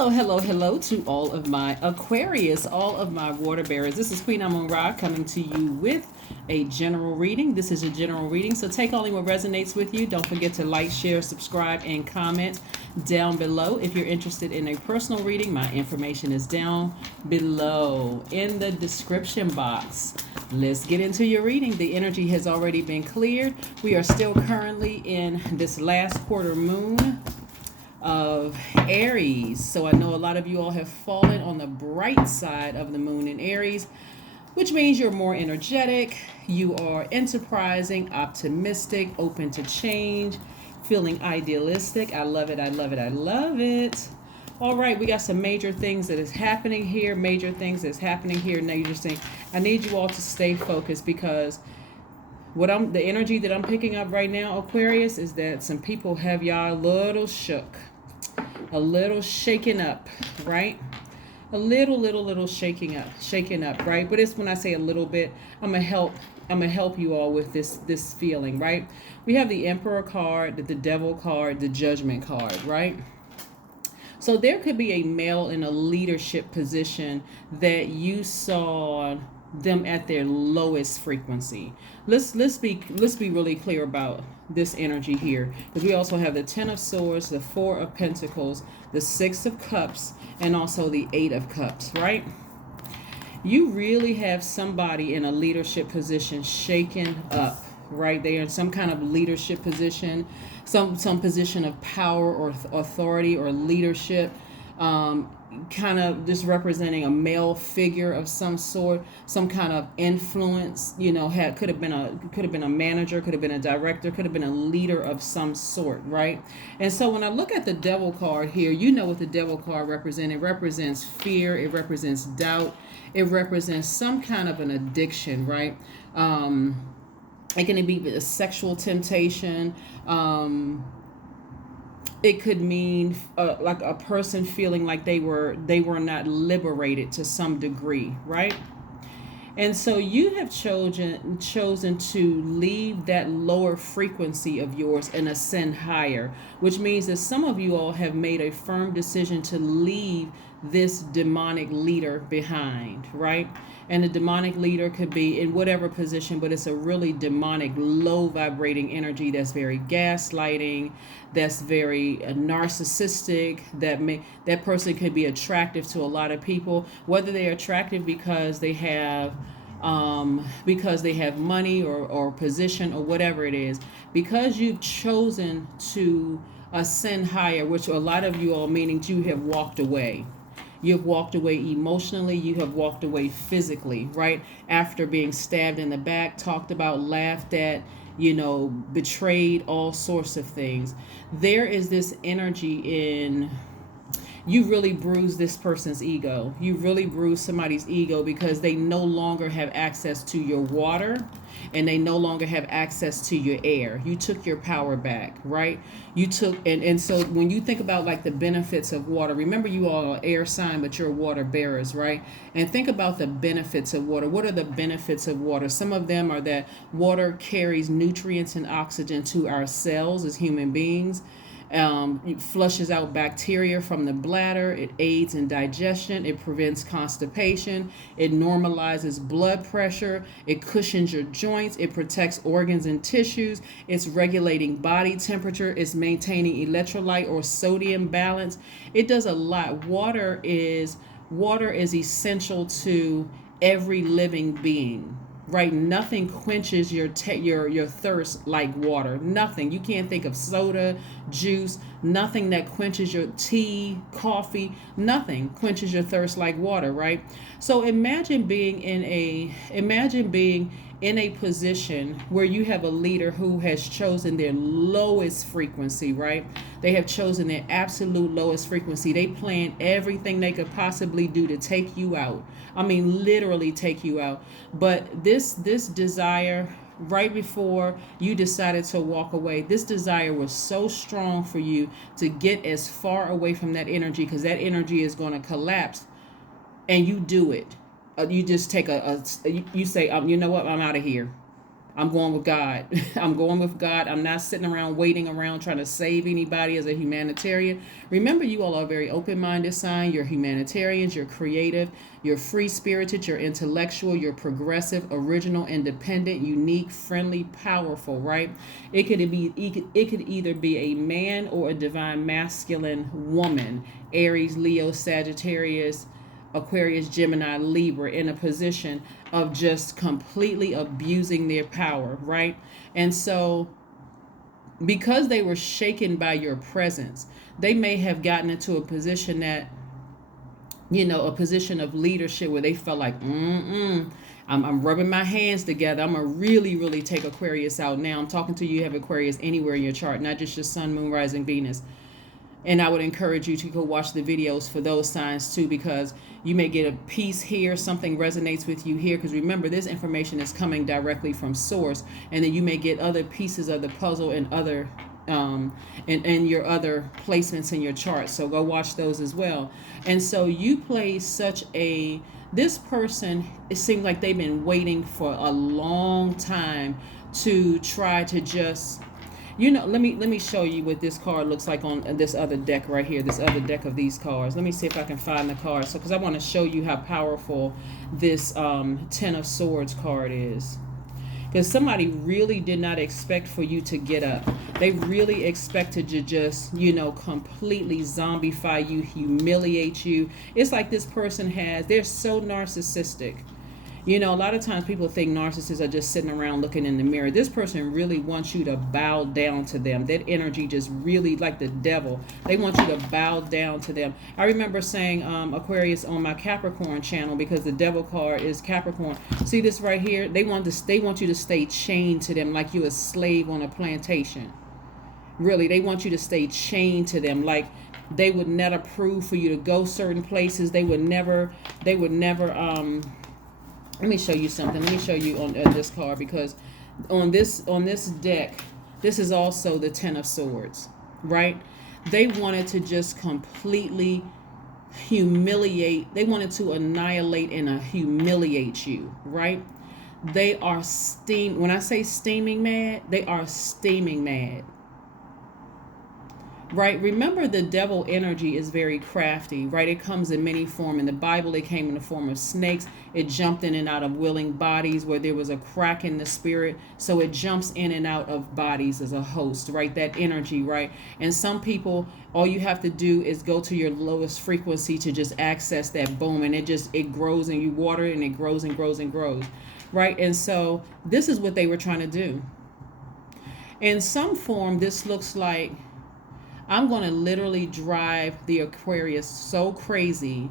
Hello to all of my Aquarius, all of my water bearers. This is Queen Amun Ra coming to you with a general reading. This is a general reading, so take only what resonates with you. Don't forget to like, share, subscribe, and comment down below. If you're interested in a personal reading, my information is down below in the description box. Let's get into your reading. The energy has already been cleared. We are still currently in this last quarter moon of Aries. So I know a lot of you all have fallen on the bright side of the moon in Aries, which means you're more energetic, you are enterprising, optimistic, open to change, feeling idealistic. I love it. I love it. I love it. All right, we got some major things that is happening here. Major things that's happening here. Now you're just saying, I need you all to stay focused because the energy that I'm picking up right now, Aquarius, is that some people have y'all a little shook, a little shaken up, right? A little shaking up, right? But it's when I say a little bit, I'm gonna help you all with this feeling, right? We have the Emperor card, the Devil card, the Judgment card, right? So there could be a male in a leadership position that you saw them at their lowest frequency. Let's be really clear about this energy here, because we also have the Ten of Swords, the Four of Pentacles, the Six of Cups, and also the Eight of Cups, right? You really have somebody in a leadership position shaken up, right? They are in some kind of leadership position, some position of power or authority or leadership, kind of just representing a male figure of some sort, some kind of influence. You know, could have been a manager, could have been a director, could have been a leader of some sort, right? And so when I look at the Devil card here, you know what the Devil card represents. It represents fear. It represents doubt. It represents some kind of an addiction, right? It can be a sexual temptation. It could mean like a person feeling like they were not liberated to some degree, right? And so you have chosen to leave that lower frequency of yours and ascend higher, which means that some of you all have made a firm decision to leave this demonic leader behind, right? And the demonic leader could be in whatever position, but it's a really demonic, low vibrating energy that's very gaslighting, that's very narcissistic, that person could be attractive to a lot of people, whether they're attractive because they have money or position or whatever it is. Because you've chosen to ascend higher, which a lot of you all, meaning you have walked away. You have walked away emotionally. You have walked away physically, right? After being stabbed in the back, talked about, laughed at, betrayed, all sorts of things. There is this energy in you really bruise this person's ego. You really bruise somebody's ego because they no longer have access to your water and they no longer have access to your air. You took your power back, right? You took, and so when you think about like the benefits of water, remember you all are air sign, but you're water bearers, right? And think about the benefits of water. What are the benefits of water? Some of them are that water carries nutrients and oxygen to our cells as human beings. It flushes out bacteria from the bladder. It aids in digestion. It prevents constipation. It normalizes blood pressure. It cushions your joints. It protects organs and tissues. It's regulating body temperature. It's maintaining electrolyte or sodium balance. It does a lot. Water is essential to every living being. Right, nothing quenches your thirst like water. Nothing. You can't think of soda, juice, nothing that quenches your tea, coffee. Nothing quenches your thirst like water. Right. So imagine being in a position where you have a leader who has chosen their lowest frequency, right? They have chosen their absolute lowest frequency. They planned everything they could possibly do to take you out. I mean, literally take you out. But this desire, right before you decided to walk away, this desire was so strong for you to get as far away from that energy, because that energy is going to collapse, and you do it. You just take you say, you know what, I'm out of here. I'm going with God. I'm going with God. I'm not sitting around waiting around trying to save anybody as a humanitarian. Remember, you all are a very open-minded sign. You're humanitarians, you're creative, you're free-spirited, you're intellectual, you're progressive, original, independent, unique, friendly, powerful, right? It could either be a man or a divine masculine woman, Aries, Leo, Sagittarius, Aquarius, Gemini, Libra, in a position of just completely abusing their power, right? And so, because they were shaken by your presence, they may have gotten into a position that, a position of leadership where they felt like, I'm rubbing my hands together. I'm going to really, really take Aquarius out now. I'm talking to you, you have Aquarius anywhere in your chart, not just your sun, moon, rising, Venus. And I would encourage you to go watch the videos for those signs too, because you may get a piece here, something resonates with you here, because remember, this information is coming directly from source, and then you may get other pieces of the puzzle and other and your other placements in your chart. So go watch those as well. And so you play this person, it seems like they've been waiting for a long time to try to just, let me show you what this card looks like on this other deck right here, this other deck of these cards. Let me see if I can find the card. So, because I want to show you how powerful this Ten of Swords card is. Because somebody really did not expect for you to get up. They really expected to just, completely zombify you, humiliate you. It's like this person they're so narcissistic. A lot of times people think narcissists are just sitting around looking in the mirror. This person really wants you to bow down to them. That energy just really, like the devil, they want you to bow down to them. I remember saying Aquarius on my Capricorn channel, because the devil card is Capricorn. See this right here? They want you to stay chained to them like you're a slave on a plantation. Really, they want you to stay chained to them. Like they would not approve for you to go certain places. They would never let me show you something. Let me show you on this card, because on this deck, this is also the Ten of Swords, right? They wanted to just completely humiliate. They wanted to annihilate and humiliate you, right? They are when I say steaming mad, they are steaming mad. Right? Remember, the devil energy is very crafty, right? It comes in many forms. In the Bible, it came in the form of snakes. It jumped in and out of willing bodies where there was a crack in the spirit. So it jumps in and out of bodies as a host, right? That energy, right? And some people, all you have to do is go to your lowest frequency to just access that boom. And it grows, and you water it, and it grows and grows and grows, right? And so this is what they were trying to do. In some form, this looks like, I'm going to literally drive the Aquarius so crazy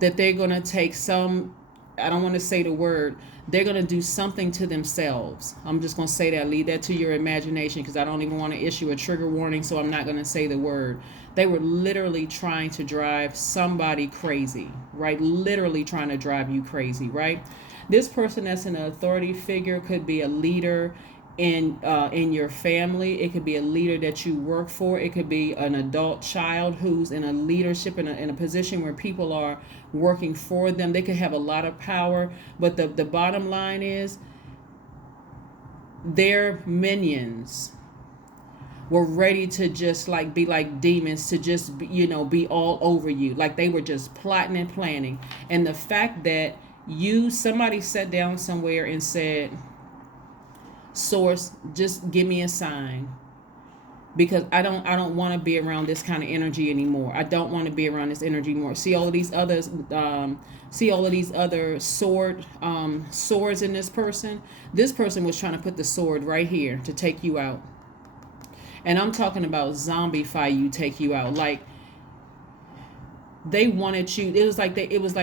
that they're going to take I don't want to say the word, they're going to do something to themselves. I'm just going to say that, leave that to your imagination, because I don't even want to issue a trigger warning, so I'm not going to say the word. They were literally trying to drive somebody crazy, right? Literally trying to drive you crazy, right? This person that's an authority figure could be a leader in your family. It could be a leader that you work for. It could be an adult child who's in a leadership, in a position where people are working for them. They could have a lot of power, but the bottom line is their minions were ready to just be like demons, to just be all over you, like they were just plotting and planning. And the fact that somebody sat down somewhere and said, Source, just give me a sign, because I don't want to be around this kind of energy anymore. I don't want to be around this energy anymore. See all of these others. See all of these other swords in this person. This person was trying to put the sword right here to take you out, and I'm talking about zombify you, take you out. Like they wanted you. It was like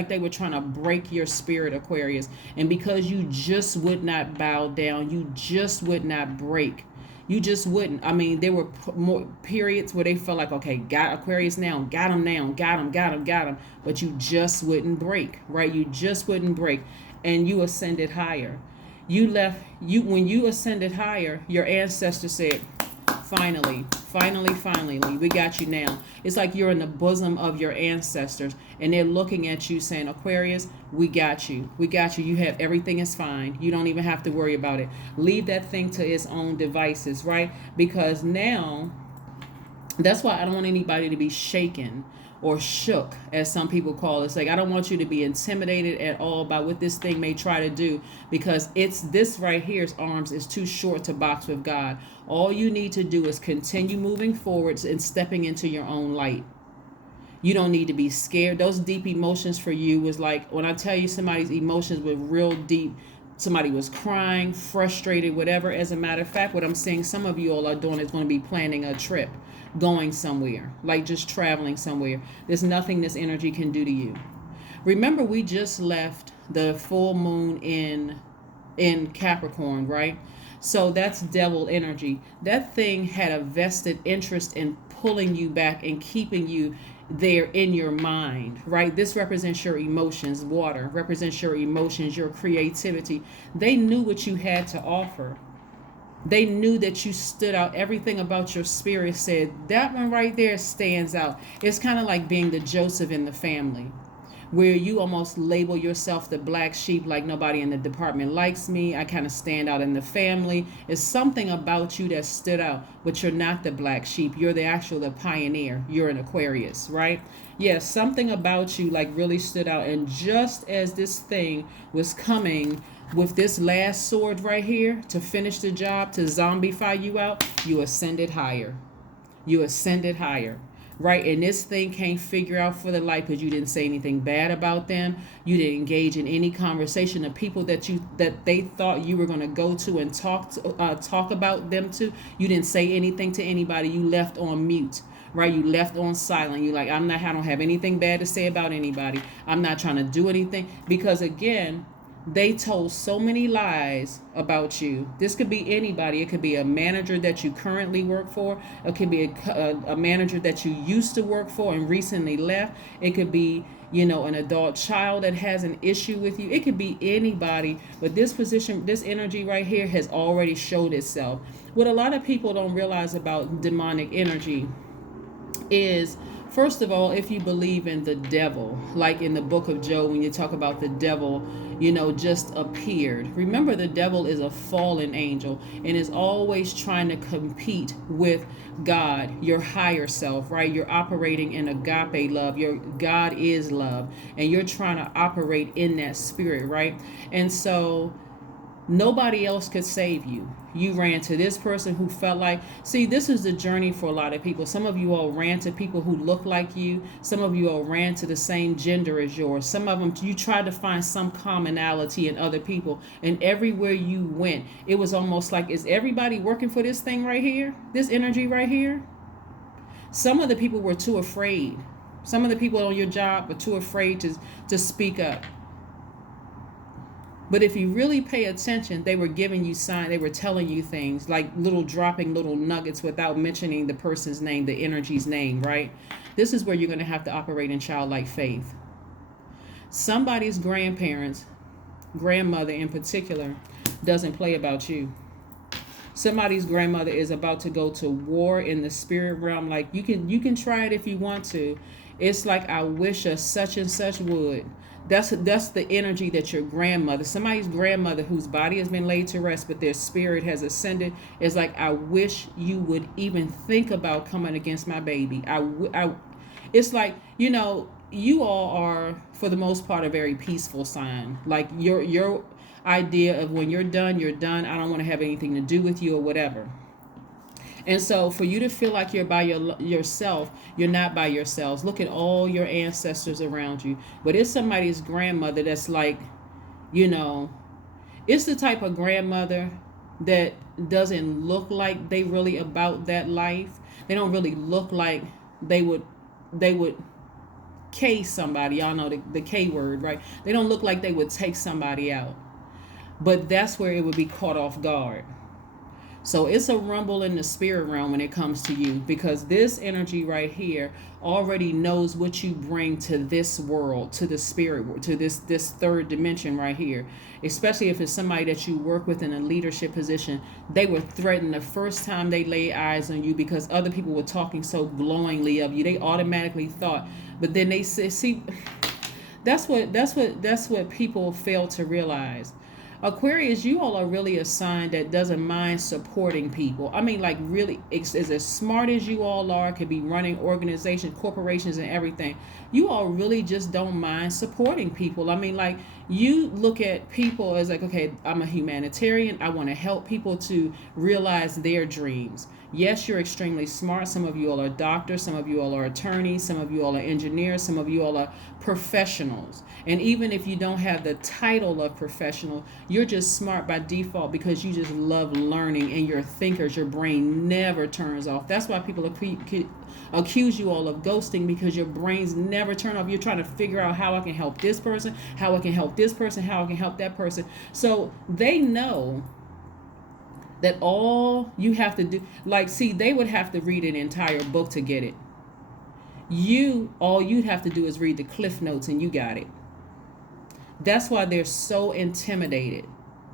they were trying to break your spirit, Aquarius. And because you just would not bow down, you just would not break. You just wouldn't. I mean, there were more periods where they felt like, okay, got Aquarius now, got him now, got him. But you just wouldn't break, right? You just wouldn't break. And you ascended higher. When you ascended higher, your ancestors said, finally, Finally, we got you now. It's like you're in the bosom of your ancestors and they're looking at you saying, Aquarius, we got you. We got you. You have everything is fine. You don't even have to worry about it. Leave that thing to its own devices, right? Because now, that's why I don't want anybody to be shaken or shook, as some people call it. It's like, I don't want you to be intimidated at all by what this thing may try to do, because it's this right here's arms is too short to box with God. All you need to do is continue moving forwards and stepping into your own light. You don't need to be scared. Those deep emotions for you was like, when I tell you somebody's emotions were real deep, somebody was crying, frustrated, whatever. As a matter of fact, what I'm seeing some of you all are doing is going to be planning a trip, going somewhere, like just traveling somewhere. There's nothing this energy can do to you. Remember, we just left the full moon in Capricorn, right? So that's devil energy. That thing had a vested interest in pulling you back and keeping you there in your mind, right? This represents your emotions. Water represents your emotions, your creativity. They knew what you had to offer. They knew that you stood out. Everything about your spirit said, that one right there stands out. It's kind of like being the Joseph in the family, where you almost label yourself the black sheep, like nobody in the department likes me. I kind of stand out in the family. It's something about you that stood out, but you're not the black sheep. You're the pioneer. You're an Aquarius, right? Yes, something about you like really stood out. And just as this thing was coming with this last sword right here to finish the job, to zombify you out, you ascended higher. You ascended higher. Right, and this thing can't figure out for the life because you didn't say anything bad about them. You didn't engage in any conversation. The people that they thought you were going to go to and talk about them to, you didn't say anything to anybody. You left on mute, right? You left on silent. You like, I don't have anything bad to say about anybody. I'm not trying to do anything, because again, they told so many lies about you. This could be anybody. It could be a manager that you currently work for. It could be a manager that you used to work for and recently left. It could be, an adult child that has an issue with you. It could be anybody. But this position, this energy right here has already showed itself. What a lot of people don't realize about demonic energy is, first of all, if you believe in the devil, like in the book of Job, when you talk about the devil, just appeared. Remember, the devil is a fallen angel and is always trying to compete with God, your higher self, right? You're operating in agape love. Your God is love, and you're trying to operate in that spirit, right? And so nobody else could save you. You ran to this person who felt like, see, this is the journey for a lot of people. Some of you all ran to people who look like you. Some of you all ran to the same gender as yours. Some of them, you tried to find some commonality in other people. And everywhere you went, it was almost like, is everybody working for this thing right here? This energy right here? Some of the people were too afraid. Some of the people on your job were too afraid to speak up. But if you really pay attention, they were giving you signs. They were telling you things, like dropping little nuggets without mentioning the person's name, the energy's name, right? This is where you're going to have to operate in childlike faith. Somebody's grandparents, grandmother in particular, doesn't play about you. Somebody's grandmother is about to go to war in the spirit realm. Like, you can try it if you want to. It's like, I wish a such and such would. That's the energy that your grandmother, somebody's grandmother whose body has been laid to rest, but their spirit has ascended, is like, I wish you would even think about coming against my baby. It's like, you all are, for the most part, a very peaceful sign. Like, your idea of when you're done, you're done. I don't want to have anything to do with you or whatever. And so for you to feel like you're by yourself, you're not by yourselves. Look at all your ancestors around you. But it's somebody's grandmother that's like, it's the type of grandmother that doesn't look like they really about that life. They don't really look like they would K somebody. Y'all know the K word, right? They don't look like they would take somebody out. But that's where it would be caught off guard. So it's a rumble in the spirit realm when it comes to you, because this energy right here already knows what you bring to this world, to the spirit, to this third dimension right here. Especially if it's somebody that you work with in a leadership position, they were threatened the first time they laid eyes on you because other people were talking so glowingly of you. They automatically thought, but then they said, see, that's what people fail to realize. Aquarius, you all are really a sign that doesn't mind supporting people. I mean, like, really, as smart as you all are, could be running organizations, corporations, and everything. You all really just don't mind supporting people. I mean, like, you look at people as like, okay, I'm a humanitarian. I want to help people to realize their dreams. Yes, you're extremely smart. Some of you all are doctors. Some of you all are attorneys. Some of you all are engineers. Some of you all are professionals. And even if you don't have the title of professional, you're just smart by default because you just love learning and you're thinkers. Your brain never turns off. That's why people accuse you all of ghosting, because your brains never turn off. You're trying to figure out how I can help this person, how I can help this person, how I can help that person. So they know that all you have to do, like, see, they would have to read an entire book to get it. All you'd have to do is read the cliff notes and you got it. That's why they're so intimidated,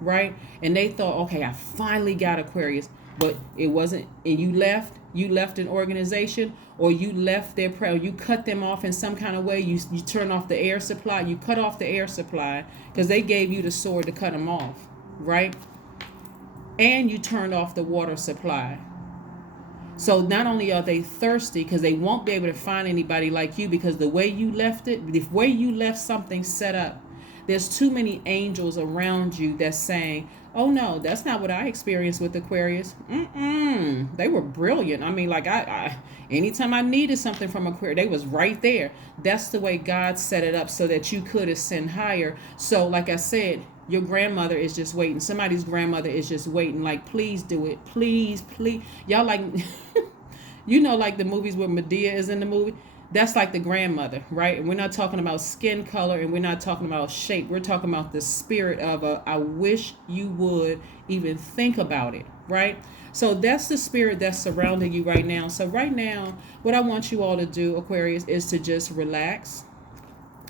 right? And they thought, okay, I finally got Aquarius, but it wasn't. And you left an organization, or you left their prayer, you cut them off in some kind of way. You turn off the air supply, you cut off the air supply because they gave you the sword to cut them off, right? And you turned off the water supply. So not only are they thirsty, because they won't be able to find anybody like you, because the way you left it, the way you left something set up, there's too many angels around you that's saying, oh no, that's not what I experienced with Aquarius. They were brilliant. I mean, like, I anytime I needed something from Aquarius, they was right there. That's the way God set it up, so that you could ascend higher. So like I said, your grandmother is just waiting. Somebody's grandmother is just waiting. Like, please do it. Please, please. Y'all like, you know, like the movies where Medea is in the movie. That's like the grandmother, right? And we're not talking about skin color, and we're not talking about shape. We're talking about the spirit of I wish you would even think about it, right? So that's the spirit that's surrounding you right now. So right now, what I want you all to do, Aquarius, is to just relax.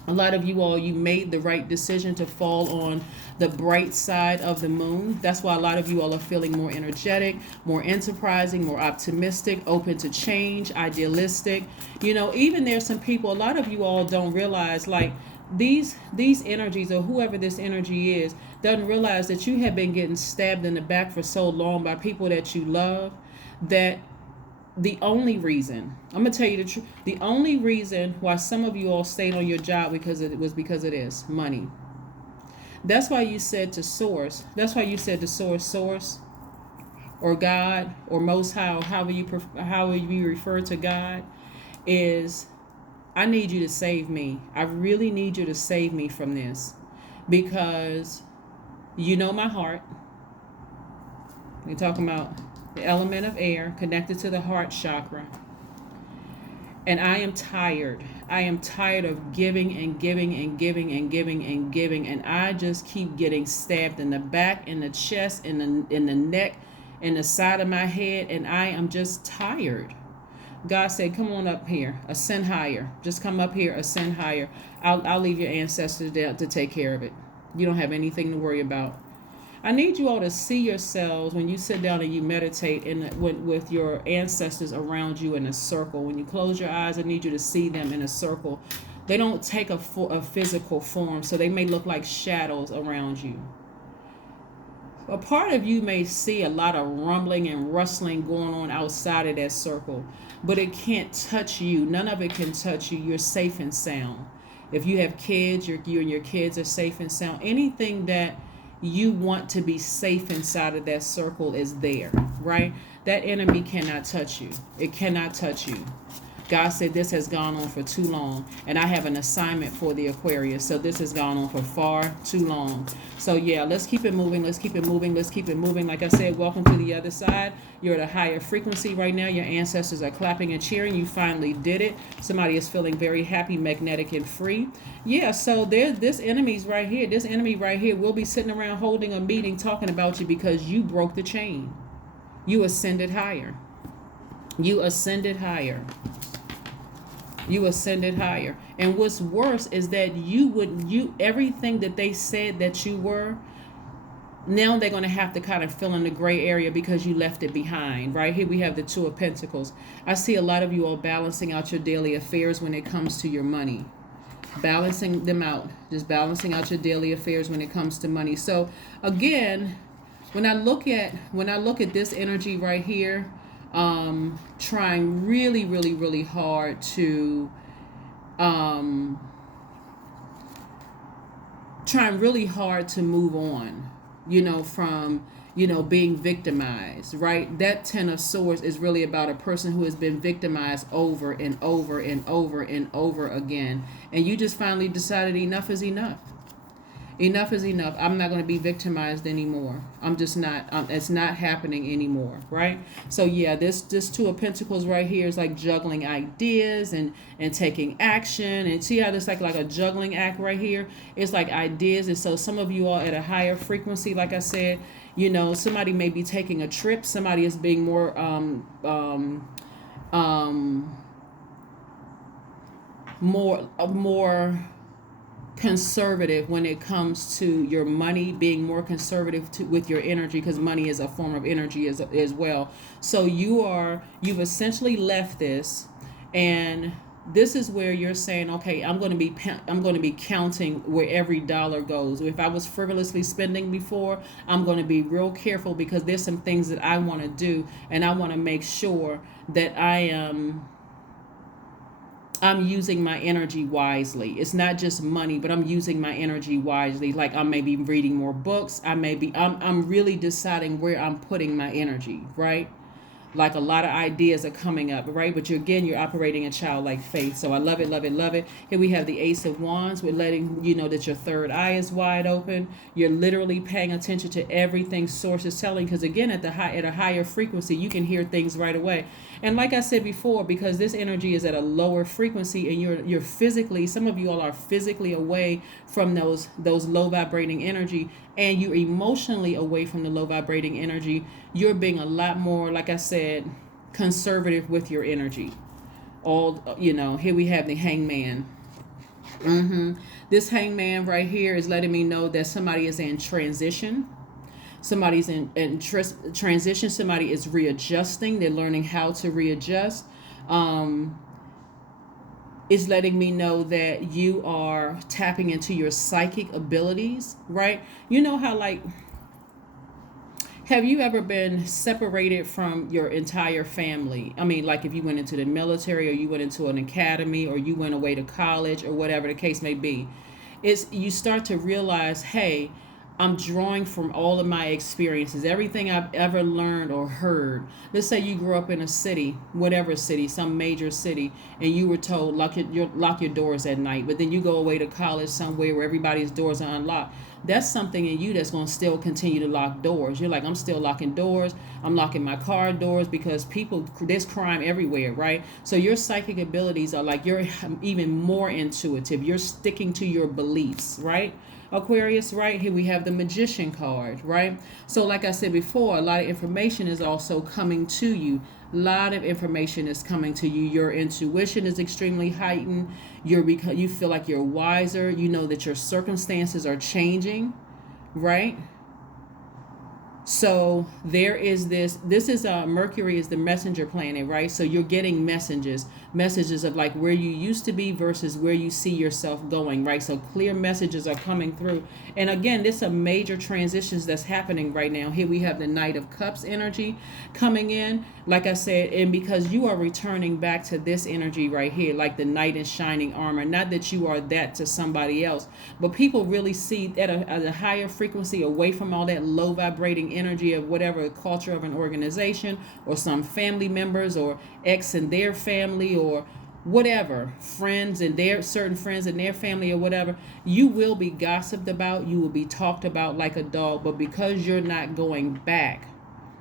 A lot of you all, you made the right decision to fall on the bright side of the moon. That's why a lot of you all are feeling more energetic, more enterprising, more optimistic, open to change, idealistic. You know, even there's some people, a lot of you all don't realize, like, these energies, or whoever this energy is, doesn't realize that you have been getting stabbed in the back for so long by people that you love, that the only reason, I'm going to tell you the truth, the only reason why some of you all stayed on your job because it is money. That's why you said to source. That's why you said to source, or God, or Most High, or however you refer to God, is, I need you to save me. I really need you to save me from this, because you know my heart. We're talking about the element of air connected to the heart chakra. And I am tired. I am tired of giving and giving and giving and giving and giving. And I just keep getting stabbed in the back, in the chest, in the neck, in the side of my head. And I am just tired. God said, come on up here. Ascend higher. Just come up here. Ascend higher. I'll leave your ancestors there to take care of it. You don't have anything to worry about. I need you all to see yourselves when you sit down and you meditate with your ancestors around you in a circle. When you close your eyes, I need you to see them in a circle. They don't take a physical form, so they may look like shadows around you. A part of you may see a lot of rumbling and rustling going on outside of that circle, but it can't touch you. None of it can touch you. You're safe and sound. If you have kids, you and your kids are safe and sound. Anything that you want to be safe inside of that circle is there, right? That enemy cannot touch you. It cannot touch you. God said this has gone on for too long, and I have an assignment for the Aquarius. So this has gone on for far too long. So yeah, let's keep it moving. Let's keep it moving. Let's keep it moving. Like I said, welcome to the other side. You're at a higher frequency right now. Your ancestors are clapping and cheering. You finally did it. Somebody is feeling very happy, magnetic, and free. Yeah, so this enemy's right here. This enemy right here will be sitting around holding a meeting talking about you because you broke the chain. You ascended higher. You ascended higher. You ascended higher. And what's worse is that you everything that they said that you were, now they're going to have to kind of fill in the gray area because you left it behind. Right here we have the Two of Pentacles. I see a lot of you all balancing out your daily affairs when it comes to your money. Balancing them out. Just balancing out your daily affairs when it comes to money. So again, when I look at this energy right here, trying really hard to move on, from being victimized, right? That Ten of Swords is really about a person who has been victimized over and over and over and over again, and you just finally decided enough is enough. Enough is enough. I'm not going to be victimized anymore. I'm just not. It's not happening anymore, right? So yeah, this Two of Pentacles right here is like juggling ideas and taking action. And see how this like a juggling act right here? It's like ideas. And so some of you all at a higher frequency, like I said, somebody may be taking a trip. Somebody is being more more conservative when it comes to your money, being more conservative with your energy, because money is a form of energy as well. So you've essentially left this, and this is where you're saying, okay, I'm going to be counting where every dollar goes. If I was frivolously spending before, I'm going to be real careful because there's some things that I want to do, and I want to make sure that I'm using my energy wisely. It's not just money, but I'm using my energy wisely. Like I may be reading more books. I'm really deciding where I'm putting my energy, right? Like a lot of ideas are coming up, right? But you're operating in childlike faith. So I love it, love it, love it. Here we have the Ace of Wands. We're letting you know that your third eye is wide open. You're literally paying attention to everything Source is telling, because again, at a higher frequency, you can hear things right away. And like I said before, because this energy is at a lower frequency, and you're physically, some of you all are physically away from those low vibrating energy, and you're emotionally away from the low vibrating energy, you're being a lot more, like I said, conservative with your energy. Here we have the Hangman. This Hangman right here is letting me know that somebody is in transition. Somebody's in transition. Somebody is readjusting. They're learning how to readjust. Is letting me know that you are tapping into your psychic abilities, right? You know how, like, have you ever been separated from your entire family? I mean, like if you went into the military, or you went into an academy, or you went away to college, or whatever the case may be. You start to realize, hey, I'm drawing from all of my experiences, everything I've ever learned or heard. Let's say you grew up in a city, whatever city, some major city, and you were told lock your doors at night. But then you go away to college somewhere where everybody's doors are unlocked. That's something in you that's going to still continue to lock doors. You're like, I'm still locking doors. I'm locking my car doors because there's crime everywhere, right? So your psychic abilities are like, you're even more intuitive. You're sticking to your beliefs, right? Aquarius, right? Here we have the Magician card, right? So like I said before, a lot of information is also coming to you. A lot of information is coming to you. Your intuition is extremely heightened. You feel like you're wiser. You know that your circumstances are changing, right? So there is this is Mercury is the messenger planet, right? So you're getting messages of like where you used to be versus where you see yourself going, right? So clear messages are coming through. And again, there's some major transitions that's happening right now. Here we have the Knight of Cups energy coming in, like I said, and because you are returning back to this energy right here, like the knight in shining armor. Not that you are that to somebody else, but people really see at a higher frequency, away from all that low vibrating energy of whatever culture of an organization, or some family members, or ex and their family, or whatever, certain friends and their family, or whatever. You will be gossiped about. You will be talked about like a dog. But because you're not going back,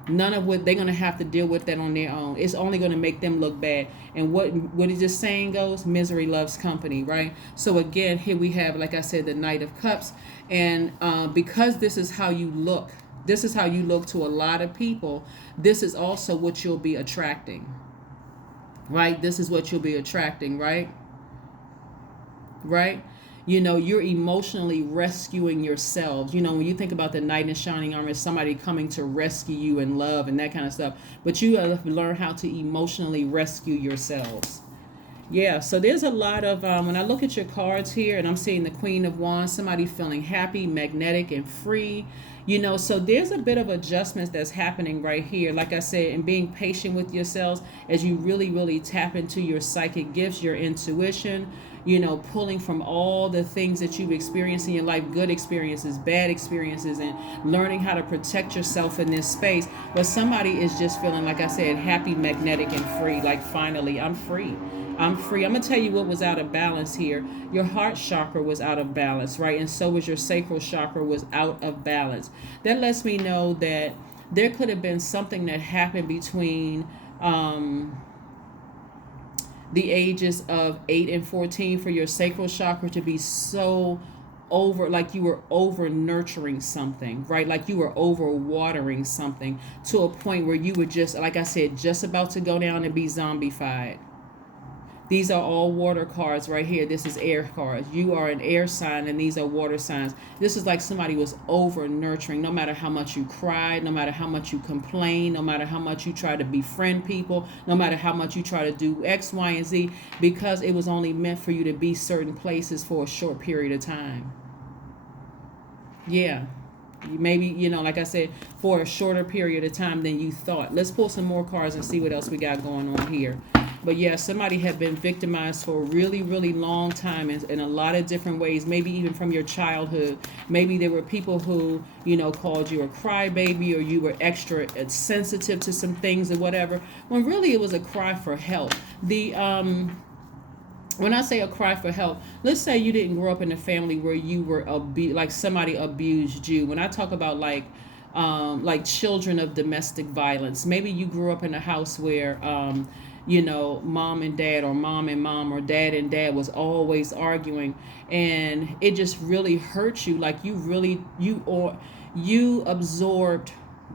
none of what they're going to have to deal with that on their own. It's only going to make them look bad. And what is this saying goes, misery loves company, right? So again, here we have, like I said, the Knight of Cups. And because this is how you look This is how you look to a lot of people. This is also what you'll be attracting, right? This is what you'll be attracting, right? Right? You know, you're emotionally rescuing yourselves. You know, when you think about the knight in shining armor, somebody coming to rescue you in love and that kind of stuff. But you have to learn how to emotionally rescue yourselves. Yeah, so there's a lot of, when I look at your cards here and I'm seeing the Queen of Wands, somebody feeling happy, magnetic, and free. You know, so there's a bit of adjustments that's happening right here. Like I said, and being patient with yourselves as you really, really tap into your psychic gifts, your intuition, you know, pulling from all the things that you've experienced in your life, good experiences, bad experiences, and learning how to protect yourself in this space. But somebody is just feeling, like I said, happy, magnetic, and free. Like, finally, I'm free. I'm free. I'm going to tell you what was out of balance here. Your heart chakra was out of balance, right? And so was your sacral chakra was out of balance. That lets me know that there could have been something that happened between the ages of 8 and 14 for your sacral chakra to be so over, like you were over nurturing something, right? Like you were over watering something to a point where you were just, like I said, just about to go down and be zombified. These are all water cards right here. This is air cards. You are an air sign and these are water signs. This is like somebody was over nurturing. No matter how much you cried, no matter how much you complain, no matter how much you try to befriend people, no matter how much you try to do X, Y, and Z, because it was only meant for you to be certain places for a short period of time. Yeah. Maybe, you know, like I said, for a shorter period of time than you thought. Let's pull some more cards and see what else we got going on here. But yeah, somebody had been victimized for a really, really long time in a lot of different ways, maybe even from your childhood. Maybe there were people who, you know, called you a crybaby, or you were extra sensitive to some things or whatever, when really it was a cry for help. When I say a cry for help, let's say you didn't grow up in a family where you were like somebody abused you. When I talk about like children of domestic violence, maybe you grew up in a house where you know, mom and dad, or mom and mom, or dad and dad was always arguing, and it just really hurt you. Like you absorbed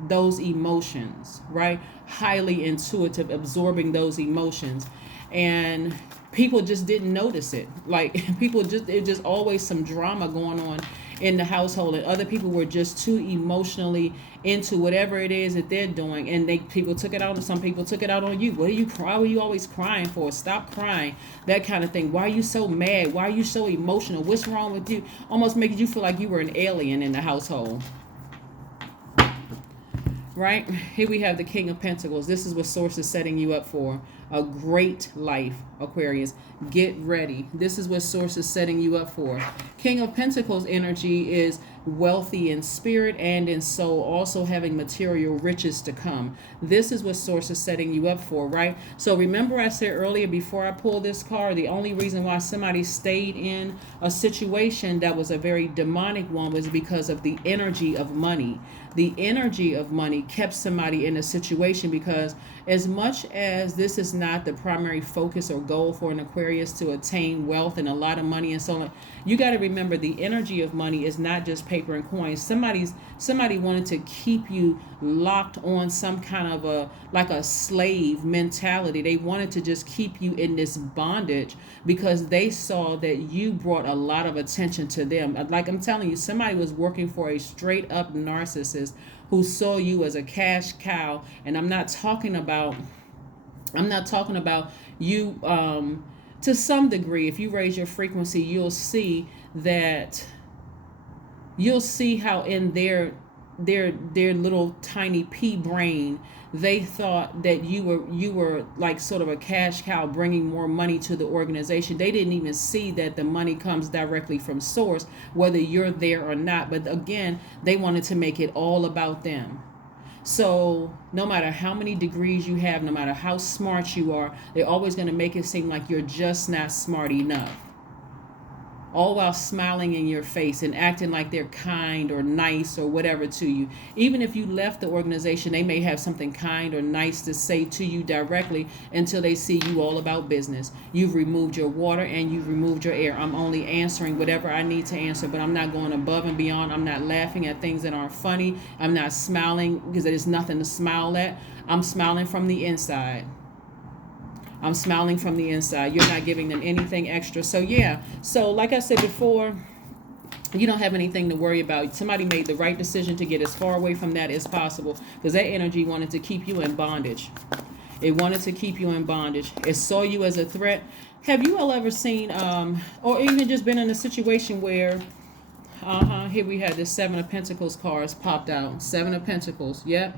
those emotions, right? Highly intuitive, absorbing those emotions, and people just didn't notice it. Like it just always some drama going on in the household, and other people were just too emotionally into whatever it is that they're doing, and people took it out. Some people took it out on you. What do you cry? Why are you always crying for? Stop crying. That kind of thing. Why are you so mad? Why are you so emotional? What's wrong with you? Almost making you feel like you were an alien in the household. Right? Here we have the King of Pentacles. This is what Source is setting you up for. A great life, Aquarius. Get ready. This is what Source is setting you up for. King of Pentacles energy is wealthy in spirit and in soul, also having material riches to come. This is what Source is setting you up for, right? So remember I said earlier, before I pulled this card, the only reason why somebody stayed in a situation that was a very demonic one was because of the energy of money. The energy of money kept somebody in a situation, because as much as this is not the primary focus or goal for an Aquarius to attain wealth and a lot of money and so on, you got to remember the energy of money is not just paper and coins. Somebody wanted to keep you locked on some kind of a slave mentality. They wanted to just keep you in this bondage because they saw that you brought a lot of attention to them. Like I'm telling you, somebody was working for a straight up narcissist who saw you as a cash cow. And I'm not talking about you to some degree. If you raise your frequency, you'll see how in their little tiny pea brain, they thought that you were like sort of a cash cow bringing more money to the organization. They didn't even see that the money comes directly from source, whether you're there or not. But again, they wanted to make it all about them. So no matter how many degrees you have, no matter how smart you are, they're always going to make it seem like you're just not smart enough. all while smiling in your face and acting like they're kind or nice or whatever to you. Even if you left the organization, they may have something kind or nice to say to you directly until they see you all about business. You've removed your water and you've removed your air. I'm only answering whatever I need to answer, but I'm not going above and beyond. I'm not laughing at things that aren't funny. I'm not smiling because there's nothing to smile at. I'm smiling from the inside. I'm smiling from the inside. You're not giving them anything extra. So yeah. So like I said before, you don't have anything to worry about. Somebody made the right decision to get as far away from that as possible because that energy wanted to keep you in bondage. It wanted to keep you in bondage. It saw you as a threat. Have you all ever seen, or even just been in a situation where, here we had this Seven of Pentacles cards popped out. Seven of Pentacles. Yep.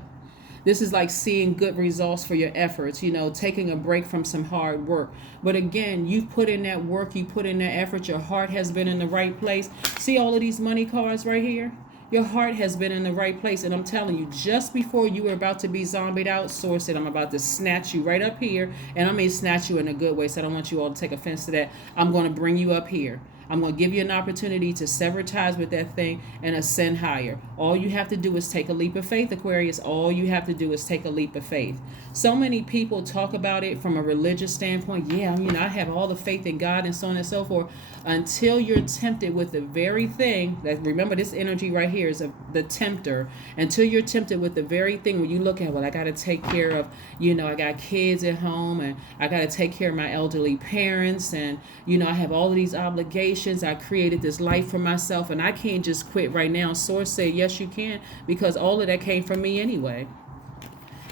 This is like seeing good results for your efforts, taking a break from some hard work. But again, you've put in that work, you put in that effort, your heart has been in the right place. See all of these money cards right here? Your heart has been in the right place. And I'm telling you, just before you were about to be zombied out, Source said, I'm about to snatch you right up here. And I may snatch you in a good way, so I don't want you all to take offense to that. I'm going to bring you up here. I'm going to give you an opportunity to sever ties with that thing and ascend higher. All you have to do is take a leap of faith, Aquarius. All you have to do is take a leap of faith. So many people talk about it from a religious standpoint. Yeah, I have all the faith in God and so on and so forth. Until you're tempted with the very thing that, remember this energy right here is the tempter. Until you're tempted with the very thing when you look at, well, I got to take care of, I got kids at home and I got to take care of my elderly parents. And, I have all of these obligations. I created this life for myself and I can't just quit right now. Source said, yes, you can, because all of that came from me anyway.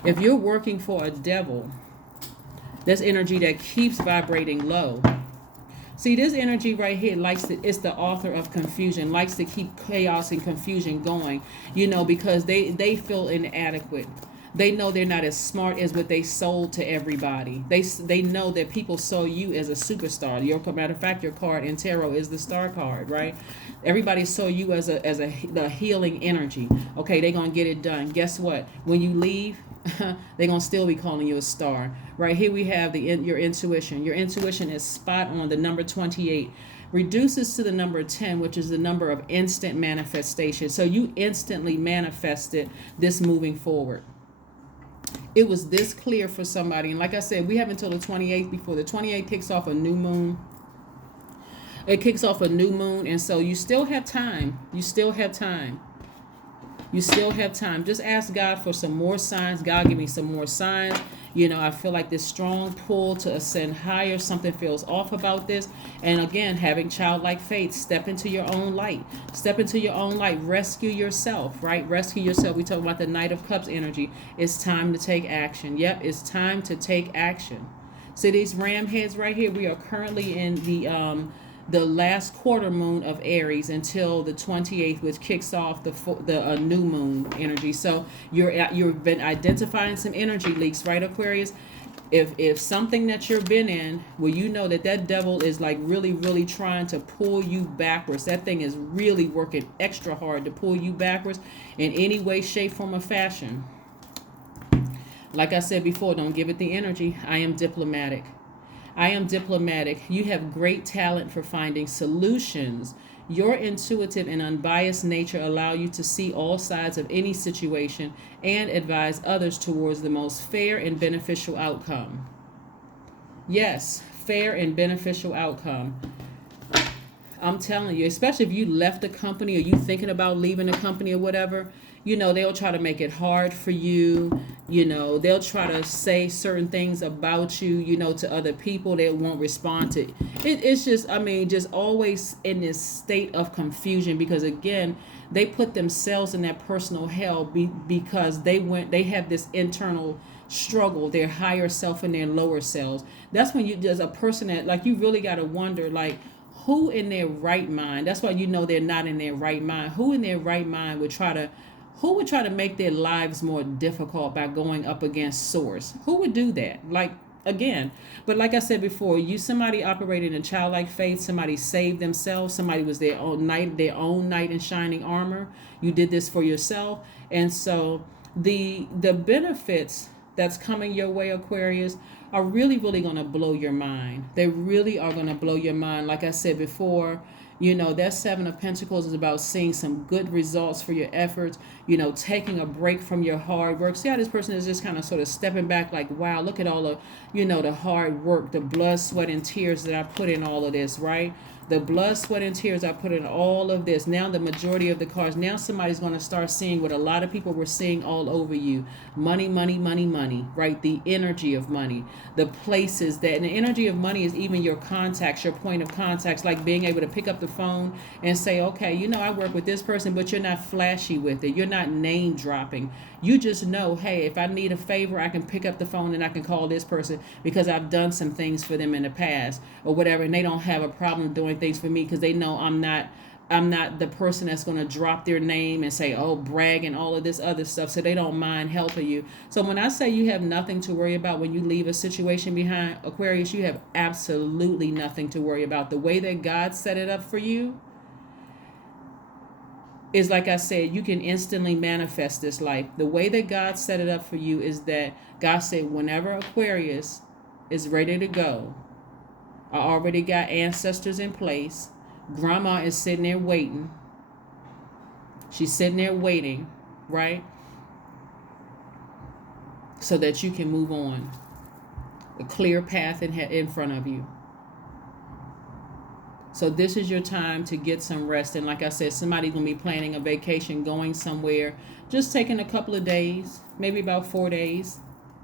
If you're working for a devil, that's energy that keeps vibrating low. See, this energy right here it's the author of confusion, likes to keep chaos and confusion going, because they feel inadequate. They know they're not as smart as what they sold to everybody. They know that people saw you as a superstar. Matter of fact, your card in tarot is the star card, right? Everybody saw you as the healing energy. Okay, they're gonna get it done. Guess what? When you leave, they're gonna still be calling you a star. Right here we have your intuition. Your intuition is spot on. The number 28 reduces to the number 10, which is the number of instant manifestation. So you instantly manifested this moving forward. It was this clear for somebody. And like I said, we have until the 28th before the 28th kicks off a new moon. It kicks off a new moon. And so you still have time. You still have time. You still have time. Just ask God for some more signs. God, give me some more signs. I feel like this strong pull to ascend higher. Something feels off about this. And again, having childlike faith. Step into your own light. Step into your own light. Rescue yourself, right? Rescue yourself. We talk about the Knight of Cups energy. It's time to take action. Yep, it's time to take action. See these ram heads right here? We are currently in the last quarter moon of Aries until the 28th, which kicks off the new moon energy. So you've been identifying some energy leaks, right, Aquarius? If something that you've been in, well, you know that devil is like really, really trying to pull you backwards. That thing is really working extra hard to pull you backwards in any way, shape, form, or fashion. Like I said before, don't give it the energy. I am diplomatic. I am diplomatic. You have great talent for finding solutions. Your intuitive and unbiased nature allow you to see all sides of any situation and advise others towards the most fair and beneficial outcome. Yes, fair and beneficial outcome. I'm telling you, especially if you left the company or you thinking about leaving the company or whatever, they'll try to make it hard for you. They'll try to say certain things about you, to other people. They won't respond to it. It's just, just always in this state of confusion because, again, they put themselves in that personal hell because they have this internal struggle, their higher self and their lower selves. That's when there's a person that, you really got to wonder, who in their right mind, that's why they're not in their right mind. Who in their right mind would try to make their lives more difficult by going up against Source? Who would do that? Again, but like I said before, somebody operated in childlike faith, somebody saved themselves, somebody was their own knight in shining armor. You did this for yourself. And so the benefits that's coming your way, Aquarius, are really, really going to blow your mind. They really are going to blow your mind. Like I said before, you know, that Seven of Pentacles is about seeing some good results for your efforts, you know, taking a break from your hard work. See how this person is just kind of sort of stepping back like, wow, look at all the, you know, the hard work, the blood, sweat, and tears that I put in all of this, right? The blood, sweat, and tears I put in all of this. Now the majority of the cards, now somebody's going to start seeing what a lot of people were seeing all over you. Money, money, money, money, right? The energy of money. The places that, and the energy of money is even your contacts, your point of contacts, like being able to pick up the phone and say, okay, you know, I work with this person, but you're not flashy with it. You're not name dropping. You just know, hey, if I need a favor, I can pick up the phone and I can call this person because I've done some things for them in the past or whatever. And they don't have a problem doing things for me because they know I'm not the person that's going to drop their name and say, oh, brag and all of this other stuff. So they don't mind helping you. So when I say you have nothing to worry about when you leave a situation behind, Aquarius, you have absolutely nothing to worry about. The way that God set it up for you is, like I said, you can instantly manifest this life. The way that God set it up for you is that God said, whenever Aquarius is ready to go, I already got ancestors in place. Grandma is sitting there waiting. She's sitting there waiting, right? So that you can move on. A clear path in front of you. So this is your time to get some rest. And like I said, somebody's going to be planning a vacation, going somewhere, just taking a couple of days, maybe about 4 days,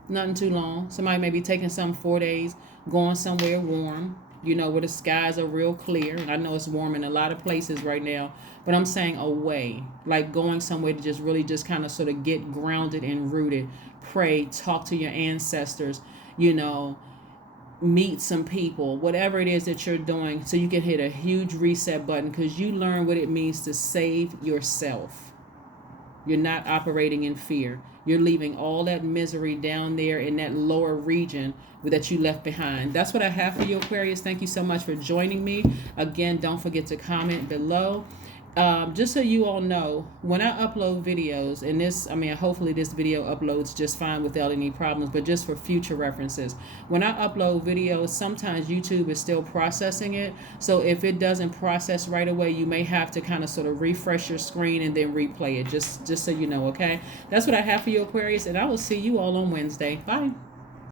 nothing too long. Somebody may be taking some 4 days, going somewhere warm, you know, where the skies are real clear. And I know it's warm in a lot of places right now, but I'm saying away, like going somewhere to just really just kind of sort of get grounded and rooted, pray, talk to your ancestors, you know, meet some people, whatever it is that you're doing, so you can hit a huge reset button because you learn what it means to save yourself. You're not operating in fear. You're leaving all that misery down there in that lower region that you left behind. That's what I have for you, Aquarius. Thank you so much for joining me. Again, don't forget to comment below. Just so you all know, when I upload videos, and this, I mean, hopefully this video uploads just fine without any problems, but just for future references, when I upload videos, sometimes YouTube is still processing it. So if it doesn't process right away, you may have to kind of sort of refresh your screen and then replay it, just so you know, okay? That's what I have for you, Aquarius, and I will see you all on Wednesday. Bye.